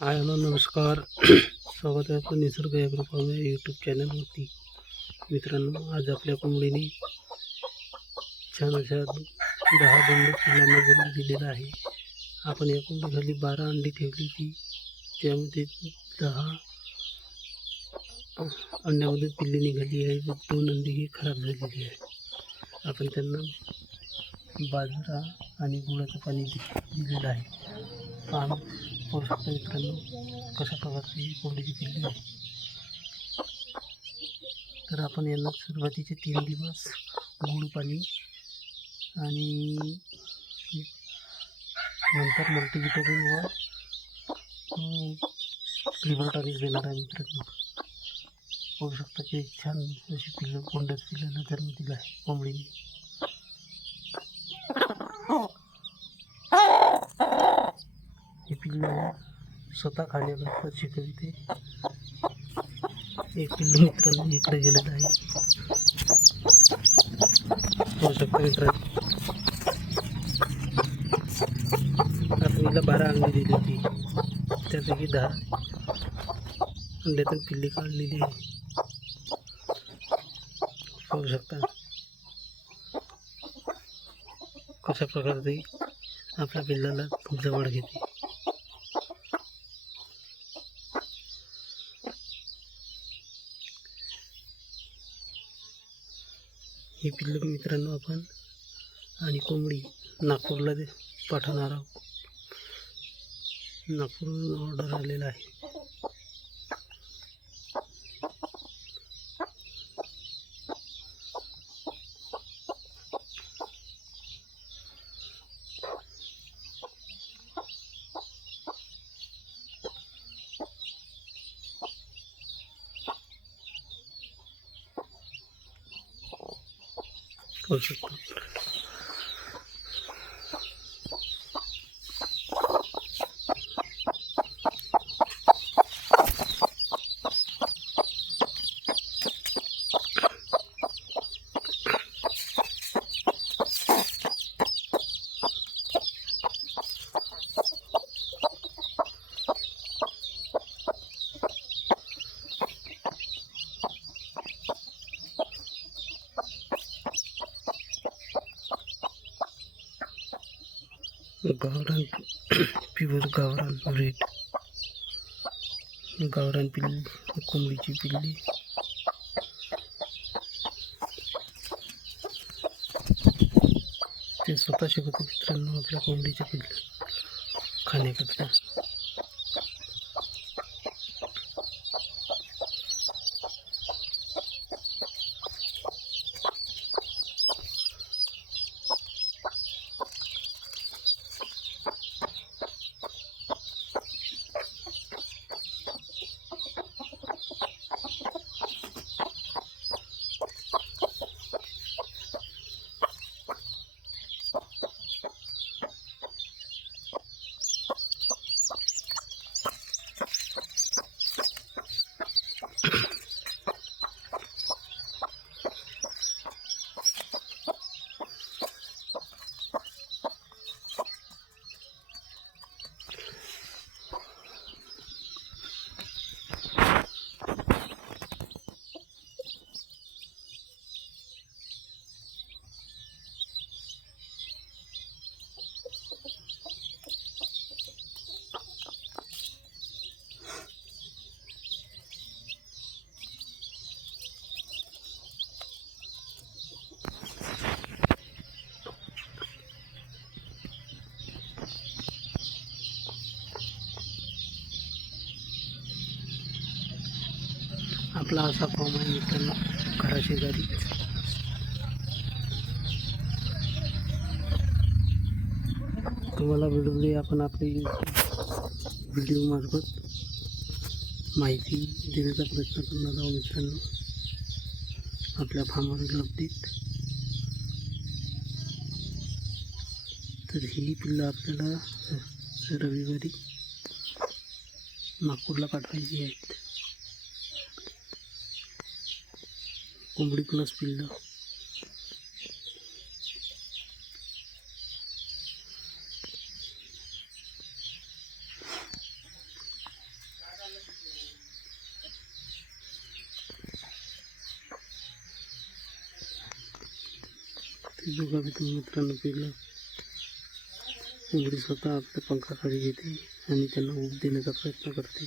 Hi hello नमस्कार. स्वागत आहे आपलं निसर्ग या या यूट्यूब चॅनलवरती मित्रांनो आज आपल्या कोंबडीने छान अशा दहा बंड पिल्लांना जन्म दिलेला आहे. आपण या कोंबडीखाली बारा अंडी ठेवली होती. त्यामध्ये दहा अंड्यामध्ये पिल्ले निघाली आहे दोन अंडी ही खराब झालेली आहे आपण त्यांना बाजरा आणि गुळाचं पाणी दिलेलं आहे. पाणी पाहू शकता मित्रांनो? कशा प्रकारची कोंबडीची पिल्ली आहे? तर आपण यांना सुरुवातीचे तीन दिवस गुळ पाणी आणि नंतर मल्टीव्हिटॅमिन व लिव्हर टॉनिक देणार आहे मित्रांनो. पाहू शकता की छान अशी पिल्लं कोंडच पिल्लं जन्म दिला आहे कोंबडीने हे पिल्लू स्वतः खाण्याकरता शिकवते एक पिल्लू मित्रांनो इकडे गेलेलं आहे. होऊ शकतं मित्रांनो. आपण हिला बारा अंडी दिली होती. त्यापैकी दहा अंड्यातून पिल्ली काढलेली आहे. होऊ शकता. कशा प्रकारे आपल्या पिल्लाला जवळ घेते. ही पिल्लं मित्रांनो आपण आणि कोंबडी नागपूरला दे पाठवणार आहोत. नागपूरहून ऑर्डर आलेला आहे. पाहू शकतो गावरान प्युअर गावरान रेट. गावरान पिल्ली कोंबडीची पिल्ली. ते स्वतः शिकवतो मित्रांनो आपल्या कोंबडीच्या पिल्ली. खाण्याकरता. आपला असा फॉर्म आहे मित्रांनो घराशेजारी तुम्हाला व्हिडिओ आपण आपली व्हिडिओ मार्फत माहिती देण्याचा प्रयत्न करणार आहोत मित्रांनो. आपल्या फार्मवरील अपडेट तर ही पिल्लं आपल्याला रविवारी नागपूरला पाठवायची आहेत. कोंबडी प्लस पिल्लं बघा मी तुम्ही मित्रांनो पिल्लं कोंबडी स्वतः आपल्या पंखाखाली घेते आणि त्यांना ऊब देण्याचा प्रयत्न करते.